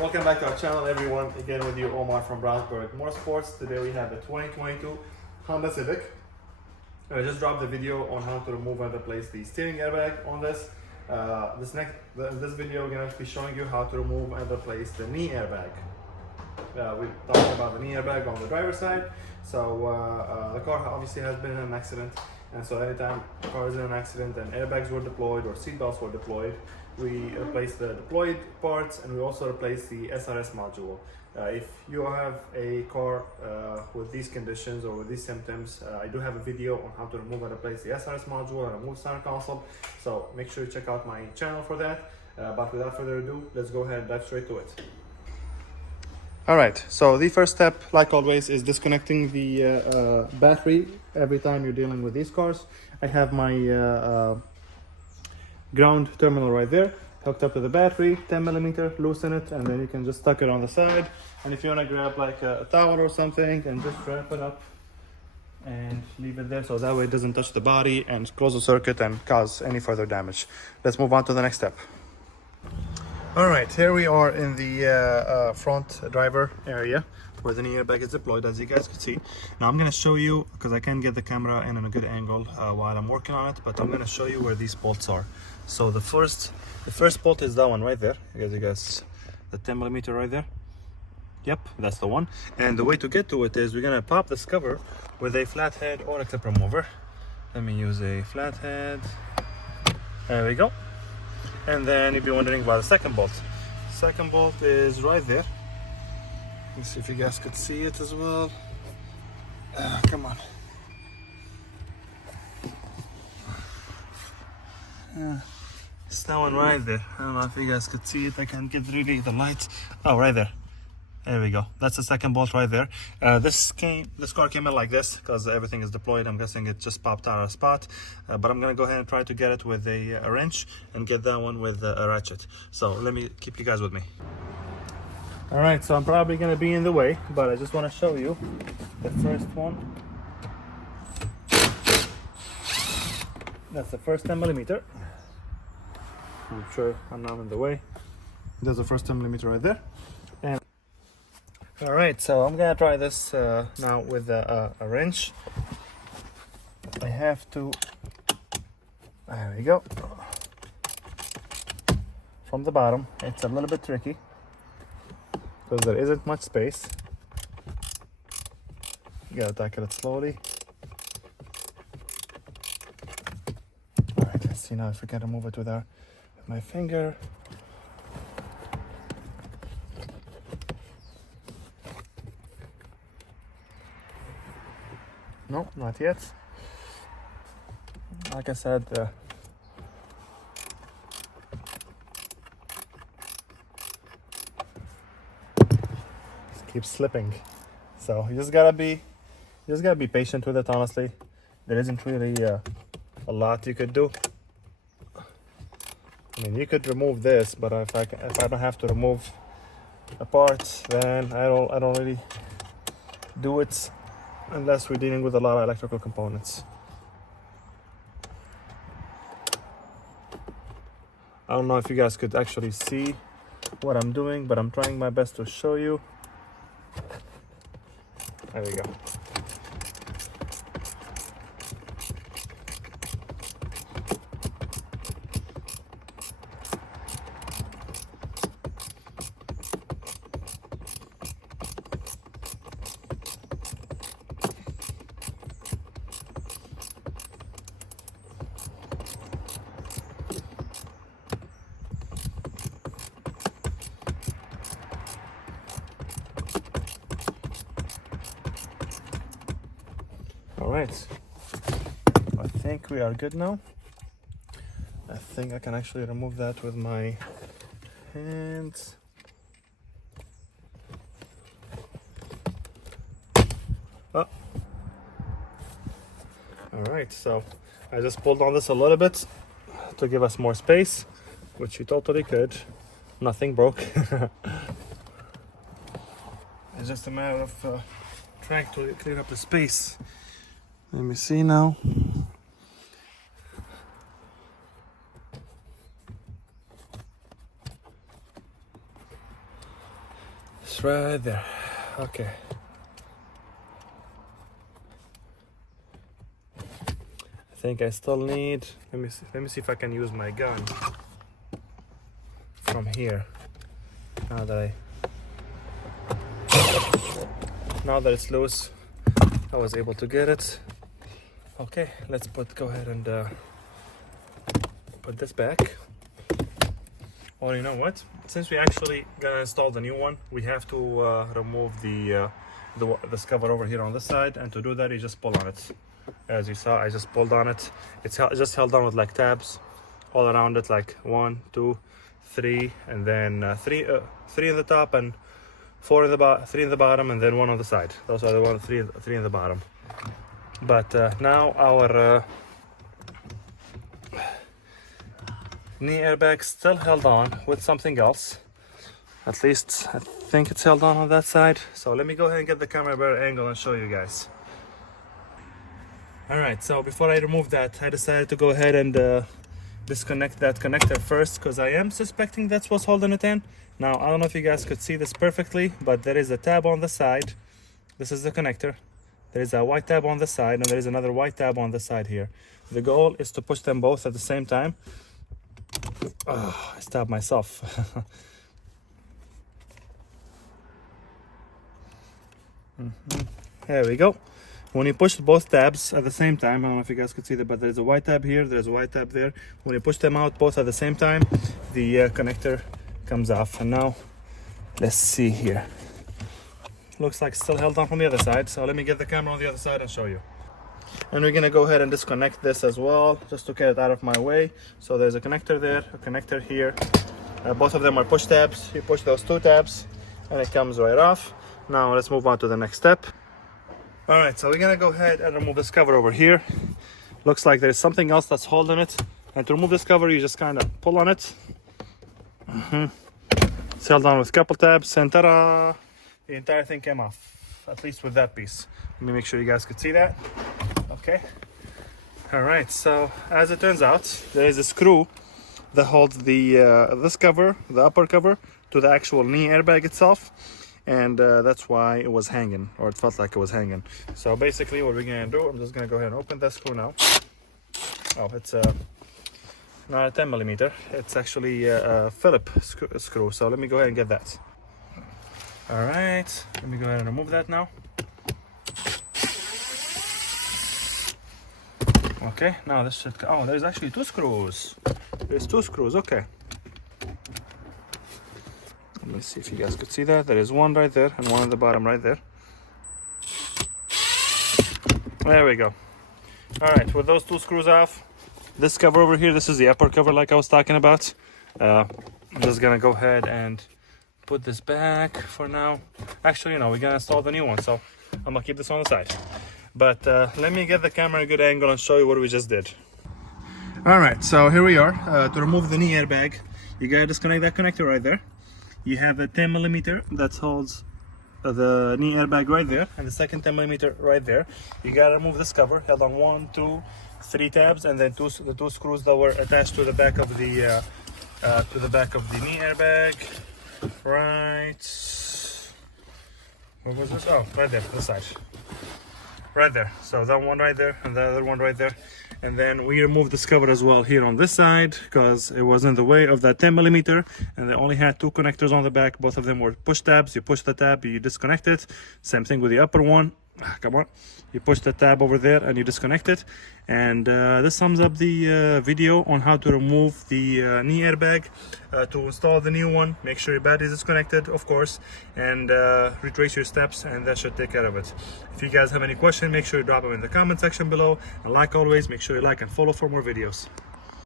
Welcome back to our channel, everyone. Again with you, Omar from Brownsburg Motorsports. Today we have the 2022 Honda Civic. I just dropped the video on how to remove and replace the steering airbag on this. In this video, we're going to be showing you how to remove and replace the knee airbag. We're talking about the knee airbag on the driver's side. So the car obviously has been in an accident, and so anytime the car is in an accident and airbags were deployed or seat belts were deployed, we replace the deployed parts, and we also replace the SRS module. If you have a car with these conditions or with these symptoms, I do have a video on how to remove and replace the SRS module and remove center console, so make sure you check out my channel for that. But without further ado, let's go ahead and dive straight to it. Alright, so the first step, like always, is disconnecting the battery every time you're dealing with these cars. I have my ground terminal right there, hooked up to the battery, 10mm, loosen it, and then you can just tuck it on the side. And if you want to grab like a towel or something and just wrap it up and leave it there, so that way it doesn't touch the body and close the circuit and cause any further damage. Let's move on to the next step. All right, here we are in the front driver area where the knee airbag is deployed, as you guys can see. Now I'm going to show you, because I can't get the camera in a good angle while I'm working on it, but I'm going to show you where these bolts are. So the first bolt is that one right there. You guys, the 10mm right there. Yep, that's the one. And the way to get to it is we're going to pop this cover with a flathead or a clip remover. Let me use a flathead. There we go. And then you'll be wondering about the second bolt. Second bolt is right there. Let's see if you guys could see it as well. Come on. It's that one right there. I don't know if you guys could see it. I can't get really the light. Oh, right there. There we go. That's the second bolt right there. This car came in like this because everything is deployed. I'm guessing it just popped out of spot. But I'm gonna go ahead and try to get it with a wrench and get that one with a ratchet. So let me keep you guys with me. All right, so I'm probably gonna be in the way, but I just want to show you the first one. That's the first 10mm. I'm sure I'm not in the way. There's the first 10mm right there. And all right, so I'm gonna try this now with a wrench. I have to. There we go. From the bottom, it's a little bit tricky because there isn't much space. You gotta tackle it slowly. All right, let's see now if we can remove it with my finger. No, not yet. Like I said, keeps slipping, so you just gotta be patient with it. Honestly, there isn't really a lot you could do. I mean, you could remove this, but if I don't have to remove a part, then I don't really do it unless we're dealing with a lot of electrical components. I don't know if you guys could actually see what I'm doing, but I'm trying my best to show you. There we go. All right, I think we are good now. I think I can actually remove that with my hands. Oh. All right, so I just pulled on this a little bit to give us more space, which you totally could. Nothing broke. It's just a matter of trying to clear up the space. Let me see now. It's right there. Okay. I think I still need, let me see if I can use my gun from here. Now that it's loose, I was able to get it. Okay, let's go ahead and put this back. Well, you know what? Since we actually gonna install the new one, we have to remove this cover over here on this side, and to do that, you just pull on it. As you saw, I just pulled on it. It's just held on with like tabs all around it, like 1, 2, 3, and then three in the top and 3 in the bottom, and then 1 on the side. Those are the three in the bottom. But now our knee airbag still held on with something else. At least I think it's held on that side. So let me go ahead and get the camera better angle and show you guys. Alright, so before I remove that, I decided to go ahead and disconnect that connector first, because I am suspecting that's what's holding it in. Now, I don't know if you guys could see this perfectly, but there is a tab on the side. This is the connector. There is a white tab on the side, and there is another white tab on the side here. The goal is to push them both at the same time. Oh, I stabbed myself. There we go. When you push both tabs at the same time, I don't know if you guys could see that, but there's a white tab here, there's a white tab there. When you push them out both at the same time, the connector comes off. And now, let's see here. Looks like it's still held on from the other side, so let me get the camera on the other side and show you. And we're gonna go ahead and disconnect this as well, just to get it out of my way. So there's a connector there, a connector here. Both of them are push tabs. You push those 2 tabs, and it comes right off. Now let's move on to the next step. All right, so we're gonna go ahead and remove this cover over here. Looks like there's something else that's holding it. And to remove this cover, you just kind of pull on it. It's held on with a couple tabs, and ta-da! The entire thing came off, at least with that piece. Let me make sure you guys could see that. Okay. All right, so as it turns out, there is a screw that holds the this cover, the upper cover, to the actual knee airbag itself. And that's why it was hanging, or it felt like it was hanging. So basically what we're gonna do, I'm just gonna go ahead and open that screw now. Oh, it's not a 10 millimeter, it's actually a Phillips screw. So let me go ahead and get that. All right, let me go ahead and remove that now. Okay, now this should, oh, there's actually 2 screws. There's 2 screws, okay. Let me see if you guys could see that. There is one right there and one on the bottom right there. There we go. All right, with those 2 screws off, this cover over here, this is the upper cover like I was talking about. I'm just gonna go ahead and put this back for now. Actually, no, we're gonna install the new one, so I'm gonna keep this on the side. But let me get the camera a good angle and show you what we just did. All right, so here we are. To remove the knee airbag, you gotta disconnect that connector right there. You have a 10 millimeter that holds the knee airbag right there, and the second 10 millimeter right there. You gotta remove this cover, held on 1, 2, 3 tabs, and then the 2 screws that were attached to the back of the knee airbag. Right. What was this? Oh, right there, this side. Right there. So that one right there, and the other one right there. And then we removed this cover as well here on this side, because it was in the way of that 10 millimeter, and they only had 2 connectors on the back. Both of them were push tabs. You push the tab, you disconnect it. Same thing with the upper one. Come on, you push the tab over there and you disconnect it. And this sums up the video on how to remove the knee airbag. To install the new one, make sure your battery is disconnected, of course, and retrace your steps, and that should take care of it. If you guys have any questions, make sure you drop them in the comment section below, and like always, make sure you like and follow for more videos.